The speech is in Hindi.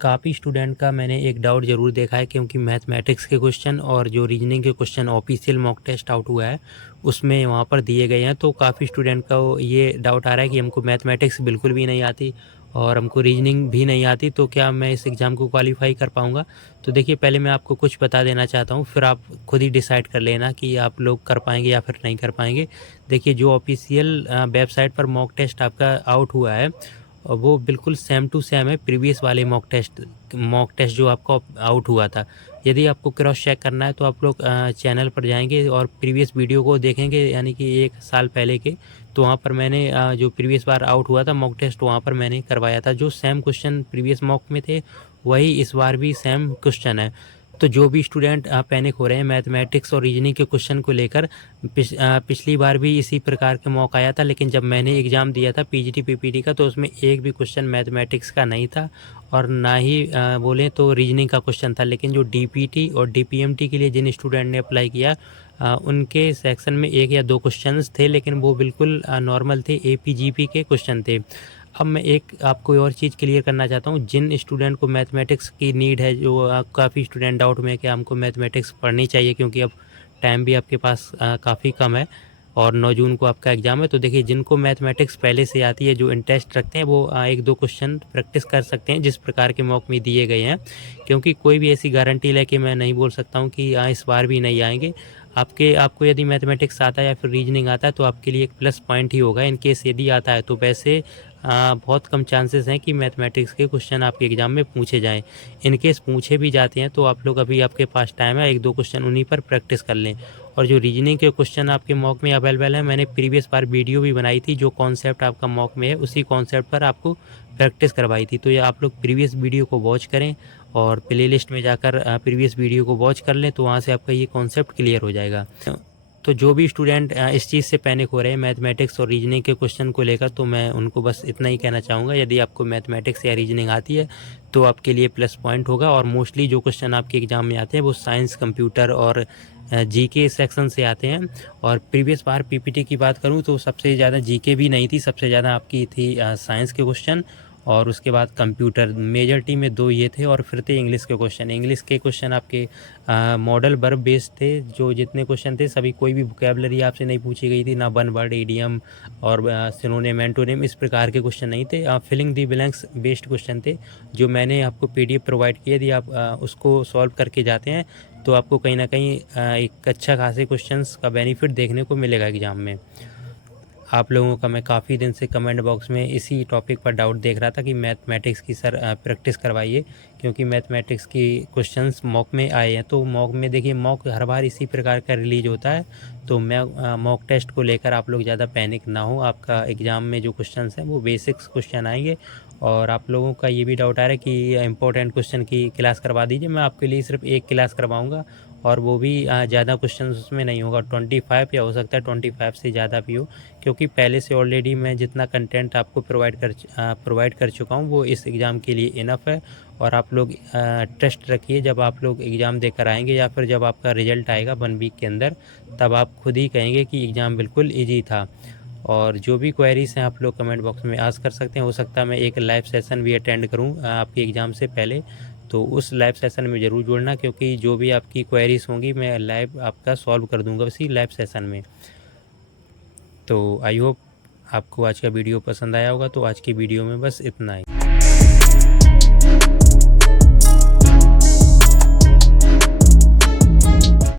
काफ़ी स्टूडेंट का मैंने एक डाउट ज़रूर देखा है, क्योंकि मैथमेटिक्स के क्वेश्चन और जो रीजनिंग के question official mock test out हुआ है, उसमें वहाँ पर दिए गए हैं। तो काफ़ी स्टूडेंट का वो ये डाउट आ रहा है कि हमको मैथमेटिक्स बिल्कुल भी नहीं आती और हमको रीजनिंग भी नहीं आती, तो क्या मैं इस एग्ज़ाम को क्वालिफ़ाई कर पाऊँगा? तो देखिए, पहले मैं आपको कुछ बता देना चाहता हूँ, फिर आप खुद ही डिसाइड कर लेना कि आप लोग कर पाएँगे या फिर नहीं कर पाएँगे। देखिए, जो ऑफिशियल वेबसाइट पर मॉक टेस्ट आपका आउट हुआ है, वो बिल्कुल सेम टू सेम है प्रीवियस वाले मॉक टेस्ट जो आपका आउट हुआ था। यदि आपको क्रॉस चेक करना है तो आप लोग चैनल पर जाएँगे और प्रीवियस वीडियो को देखेंगे, यानी कि 1 साल पहले के। तो वहाँ पर मैंने जो प्रीवियस बार आउट हुआ था मॉक टेस्ट, वहाँ पर मैंने करवाया था। जो सेम क्वेश्चन प्रीवियस मॉक में थे, वही इस बार भी सेम क्वेश्चन है। तो जो भी स्टूडेंट पैनिक हो रहे हैं मैथमेटिक्स और रीजनिंग के क्वेश्चन को लेकर, पिछली बार भी इसी प्रकार के मौका आया था, लेकिन जब मैंने एग्ज़ाम दिया था पीजीटी पीपीटी का, तो उसमें एक भी क्वेश्चन मैथमेटिक्स का नहीं था और ना ही बोलें तो रीजनिंग का क्वेश्चन था। लेकिन जो डीपीटी और डीपीएमटी के लिए जिन स्टूडेंट ने अप्लाई किया, उनके सेक्शन में 1 या 2 क्वेश्चंस थे, लेकिन वो बिल्कुल नॉर्मल थे, एपीजीपी के क्वेश्चन थे। अब मैं एक आपको और चीज़ क्लियर करना चाहता हूँ, जिन स्टूडेंट को मैथमेटिक्स की नीड है, जो काफ़ी स्टूडेंट डाउट में है कि हमको मैथमेटिक्स पढ़नी चाहिए, क्योंकि अब टाइम भी आपके पास काफ़ी कम है और 9 जून को आपका एग्ज़ाम है। तो देखिए, जिनको मैथमेटिक्स पहले से आती है, जो इंटरेस्ट रखते हैं, वो 1-2 क्वेश्चन प्रैक्टिस कर सकते हैं, जिस प्रकार के मॉक में दिए गए हैं। क्योंकि कोई भी ऐसी गारंटी लेके मैं नहीं बोल सकता हूँ कि इस बार भी नहीं आएँगे। आपको यदि मैथमेटिक्स आता है या फिर रीजनिंग आता है, तो आपके लिए एक प्लस पॉइंट ही होगा। इन केस यदि आता है, तो वैसे बहुत कम चांसेस हैं कि मैथमेटिक्स के क्वेश्चन आपके एग्ज़ाम में पूछे जाएँ। इन केस पूछे भी जाते हैं, तो आप लोग, अभी आपके पास टाइम है, 1-2 क्वेश्चन उन्हीं पर प्रैक्टिस कर लें। और जो रीजनिंग के क्वेश्चन आपके मॉक में अवेलेबल हैं, मैंने प्रीवियस बार वीडियो भी बनाई थी, जो कॉन्सेप्ट आपका मॉक में है, उसी कॉन्सेप्ट पर आपको प्रैक्टिस करवाई थी। तो ये आप लोग प्रीवियस वीडियो को वॉच करें और प्लेलिस्ट में जाकर प्रीवियस वीडियो को वॉच कर लें, तो वहाँ से आपका ये कॉन्सेप्ट क्लियर हो जाएगा। तो जो भी स्टूडेंट इस चीज़ से पैनिक हो रहे हैं मैथमेटिक्स और रीजनिंग के क्वेश्चन को लेकर, तो मैं उनको बस इतना ही कहना चाहूँगा, यदि आपको मैथमेटिक्स या रीजनिंग आती है, तो आपके लिए प्लस पॉइंट होगा। और मोस्टली जो क्वेश्चन आपके एग्ज़ाम में आते हैं, वो साइंस, कंप्यूटर और जीके सेक्शन से आते हैं। और प्रीवियस बार पीपीटी की बात करूँ, तो सबसे ज़्यादा जीके भी नहीं थी, सबसे ज़्यादा आपकी थी साइंस के क्वेश्चन, और उसके बाद कंप्यूटर। मेजॉरिटी में 2 ये थे, और फिर थे इंग्लिश के क्वेश्चन। इंग्लिश के क्वेश्चन आपके मॉडल वर्ब बेस्ड थे। जो जितने क्वेश्चन थे, सभी, कोई भी वोकैबुलरी आपसे नहीं पूछी गई थी, ना वन वर्ड, इडियम और सिनोनिम, एंटोनिम, इस प्रकार के क्वेश्चन नहीं थे। Filling the blanks based question थे, जो मैंने आपको पीडीएफ प्रोवाइड किया। यदि आप उसको सॉल्व करके जाते हैं, तो आपको कहीं ना कहीं एक अच्छा खासे क्वेश्चंस का बेनिफिट देखने को मिलेगा एग्ज़ाम में। आप लोगों का मैं काफ़ी दिन से कमेंट बॉक्स में इसी टॉपिक पर डाउट देख रहा था कि मैथमेटिक्स की सर प्रैक्टिस करवाइए, क्योंकि मैथमेटिक्स की क्वेश्चंस मॉक में आए हैं। तो मॉक में देखिए, मॉक हर बार इसी प्रकार का रिलीज होता है। तो मैं मॉक टेस्ट को लेकर आप लोग ज़्यादा पैनिक ना हो। आपका एग्ज़ाम में जो क्वेश्चंस हैं, वो बेसिक्स क्वेश्चन आएंगे। और आप लोगों का ये भी डाउट आ रहा है कि इंपॉर्टेंट क्वेश्चन की क्लास करवा दीजिए। मैं आपके लिए सिर्फ एक क्लास करवाऊँगा, और वो भी ज़्यादा क्वेश्चन उसमें नहीं होगा। 25 या हो सकता है 25 से ज़्यादा भी हो, क्योंकि पहले से ऑलरेडी मैं जितना कंटेंट आपको प्रोवाइड कर चुका हूँ, वो इस एग्ज़ाम के लिए इनफ है। और आप लोग ट्रस्ट रखिए, जब आप लोग एग्ज़ाम देकर आएंगे, या फिर जब आपका रिज़ल्ट आएगा 1 वीक के अंदर, तब आप खुद ही कहेंगे कि एग्ज़ाम बिल्कुल ईजी था। और जो भी क्वेरीज़ हैं, आप लोग कमेंट बॉक्स में आस्क कर सकते हैं। हो सकता है मैं एक लाइव सेशन भी अटेंड करूँ आपके एग्ज़ाम से पहले, तो उस लाइव सेशन में ज़रूर जुड़ना, क्योंकि जो भी आपकी क्वेरीज़ होंगी, मैं लाइव आपका सॉल्व कर दूँगा उसी लाइव सेशन में। तो आई होप आपको आज का वीडियो पसंद आया होगा। तो आज की वीडियो में बस इतना ही।